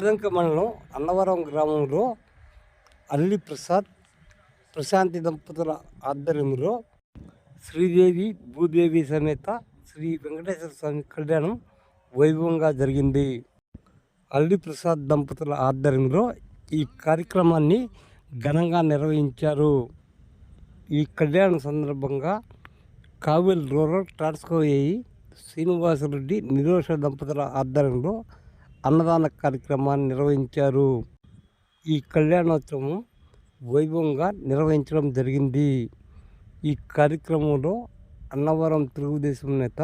తాళదంక మండలం అన్నవరం గ్రామంలో అల్లి ప్రసాద్ ప్రశాంతి దంపతుల ఆధ్వర్యంలో శ్రీదేవి భూదేవి సమేత శ్రీ వెంకటేశ్వర స్వామి కళ్యాణం వైభవంగా జరిగింది. అల్లి ప్రసాద్ దంపతుల ఆధ్వర్యంలో ఈ కార్యక్రమాన్ని ఘనంగా నిర్వహించారు. ఈ కళ్యాణం సందర్భంగా కావెల్ rural transco AE Srinivasa Reddy Nirosha దంపతుల ఆధ్వర్యంలో అన్నదాన కార్యక్రమాన్ని నిర్వహించారు. ఈ కళ్యాణోత్సవం వైభవంగా నిర్వహించడం జరిగింది. ఈ కార్యక్రమంలో అన్నవరం తెలుగుదేశం నేత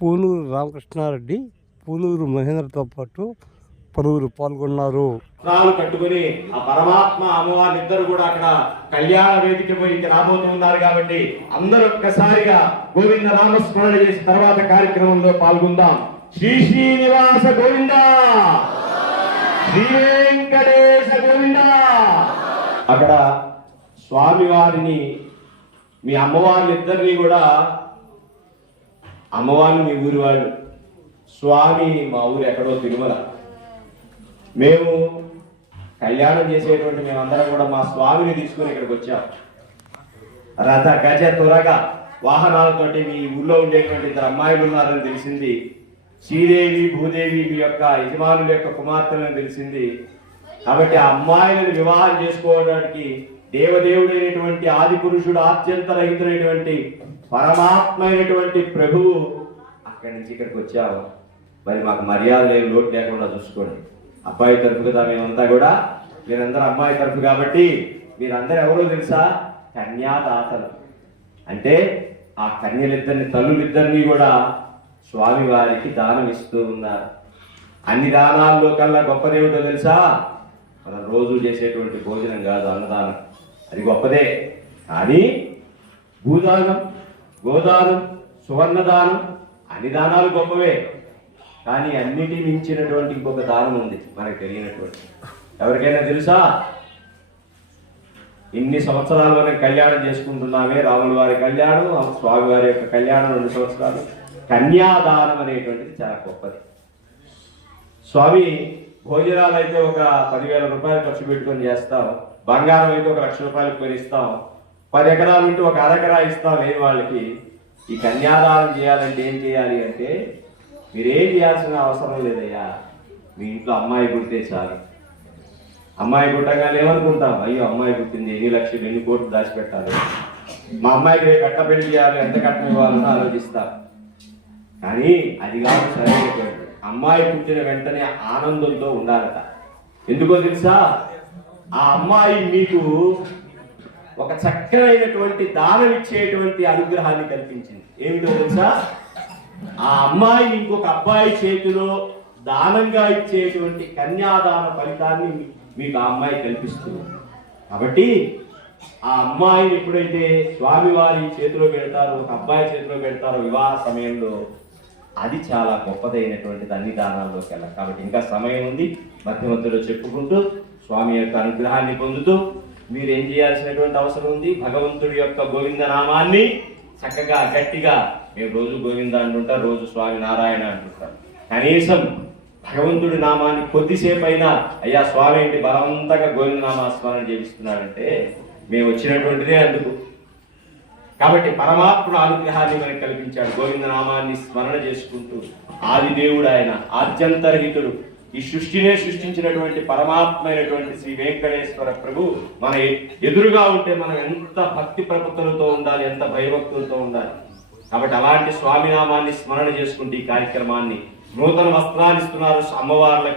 పూనూరు రామకృష్ణారెడ్డి పూనూరు మహేంద్రతో పాటు పలువురు పాల్గొన్నారు. వస్త్రాలు కట్టుకుని ఆ పరమాత్మ అమ్మవారి ఇద్దరు కూడా అక్కడ కళ్యాణ వేదిక పోయికి రాబోతున్నారు కాబట్టి అందరూ ఒక్కసారిగా గోవింద నామస్మరణ చేసిన తర్వాత కార్యక్రమంలో పాల్గొందాం. శ్రీ శ్రీనివాస గోవింద. శ్రీ వెంకటేశ గోవింద. అక్కడ స్వామివారిని మీ అమ్మవారిని ఇద్దరిని కూడా అమ్మవారిని మీ ఊరి వాళ్ళు స్వామి మా ఊరు ఎక్కడో తిరుమల. మేము కళ్యాణం చేసేటువంటి మేమందరం కూడా మా స్వామిని తీసుకుని ఇక్కడికి వచ్చాం. రథ గజ త్వరగా వాహనాలతోటి మీ ఊళ్ళో ఉండేటువంటి ఇద్దరు అమ్మాయిలు ఉన్నారని తెలిసింది. శ్రీదేవి భూదేవి మీ యొక్క యజమానుల యొక్క కుమార్తెలను తెలిసింది. కాబట్టి ఆ అమ్మాయిలను వివాహం చేసుకోవడానికి దేవదేవుడైనటువంటి ఆది పురుషుడు ఆత్యంత రహితుడైనటువంటి పరమాత్మ అయినటువంటి ప్రభువు అక్కడి నుంచి ఇక్కడికి వచ్చాము మరి మాకు మర్యాద లేని లోటు లేకుండా చూసుకోండి. అబ్బాయి తరఫు కదా మేమంతా కూడా. మీరందరూ అమ్మాయి తరఫు కాబట్టి మీరందరూ ఎవరో తెలుసా? కన్యాదాతలు. అంటే ఆ కన్యలిద్దరిని తల్లులిద్దరినీ కూడా స్వామివారికి దానం ఇస్తూ ఉన్నారు. అన్ని దానాల్లో కల్లా గొప్పదేమిటో తెలుసా? మనం రోజు చేసేటువంటి భోజనం కాదు అన్నదానం. అది గొప్పదే. కానీ భూదానం గోదానం సువర్ణదానం అన్ని దానాలు గొప్పవే. కానీ అన్నిటి మించినటువంటి ఇంకొక దానం ఉంది మనకు తెలియనటువంటి. ఎవరికైనా తెలుసా? ఇన్ని సంవత్సరాలు మనం కళ్యాణం చేసుకుంటున్నామే రాముల వారి కళ్యాణం స్వామి వారి యొక్క కళ్యాణం రెండు సంవత్సరాలు. కన్యాదానం అనేటువంటిది చాలా గొప్పది. స్వామి భోజనాలు అయితే ఒక పదివేల రూపాయలు ఖర్చు పెట్టుకొని చేస్తాం. బంగారం అయితే ఒక లక్ష రూపాయలు కొని ఇస్తాం. పది ఎకరాలు ఉంటే ఒక అరెకరా ఇస్తాం లేని వాళ్ళకి ఈ కన్యాదానం చేయాలంటే ఏం చేయాలి అంటే మీరేం చేయాల్సిన అవసరం లేదయ్యా. మీ ఇంట్లో అమ్మాయి పుడితే చాలు. అమ్మాయి పుట్టగానే ఏమనుకుంటాం? అయ్యో అమ్మాయి పుట్టింది ఎన్ని లక్షలు ఎన్ని కోట్లు దాచిపెట్టాలి? మా అమ్మాయికి రేపు కట్ట పెళ్ళి చేయాలి ఎంత కట్నం ఇవ్వాలని ఆలోచిస్తాం. కానీ అది కాదు సరైనటువంటి అమ్మాయి పుట్టిన వెంటనే ఆనందంతో ఉండాలట. ఎందుకో తెలుసా? ఆ అమ్మాయి మీకు ఒక చక్కనైనటువంటి దానం ఇచ్చేటువంటి అనుగ్రహాన్ని కల్పించింది. ఏమిటో తెలుసా? ఆ అమ్మాయి ఇంకొక అబ్బాయి చేతిలో దానంగా ఇచ్చేటువంటి కన్యాదాన ఫలితాన్ని మీకు ఆ అమ్మాయి కల్పిస్తుంది. కాబట్టి ఆ అమ్మాయిని ఎప్పుడైతే స్వామివారి చేతిలో పెడతారో ఒక అబ్బాయి చేతిలో పెడతారో వివాహ సమయంలో అది చాలా గొప్పదైనటువంటి అన్ని దానాల్లోకి వెళ్ళాలి. కాబట్టి ఇంకా సమయం ఉంది. మధ్య మధ్యలో చెప్పుకుంటూ స్వామి యొక్క అనుగ్రహాన్ని పొందుతూ మీరు ఏం చేయాల్సినటువంటి అవసరం ఉంది? భగవంతుడి యొక్క గోవింద నామాన్ని చక్కగా గట్టిగా మేము రోజు గోవింద అంటుంటాం రోజు స్వామి నారాయణ అంటుంటాం కనీసం భగవంతుడి నామాన్ని కొద్దిసేపు అయినా అయ్యా స్వామి ఏంటి బలవంతంగా గోవింద నామా స్మరణ చేపిస్తున్నాడంటే మేము వచ్చినటువంటిదే అందుకు. కాబట్టి పరమాత్ముడు అనుగ్రహాన్ని మనకు కల్పించాడు గోవింద నామాన్ని స్మరణ చేసుకుంటూ ఆదిదేవుడు ఆయన ఆద్యంతరహితుడు ఈ సృష్టినే సృష్టించినటువంటి పరమాత్మ అయినటువంటి శ్రీ వెంకటేశ్వర ప్రభు మన ఎదురుగా ఉంటే మనం ఎంత భక్తి ప్రపత్తులతో ఉండాలి ఎంత భయభక్తులతో ఉండాలి. కాబట్టి అలాంటి స్వామినామాన్ని స్మరణ చేసుకుంటూ ఈ కార్యక్రమాన్ని నూతన వస్త్రాలు ఇస్తున్నారు అమ్మవార్లకి.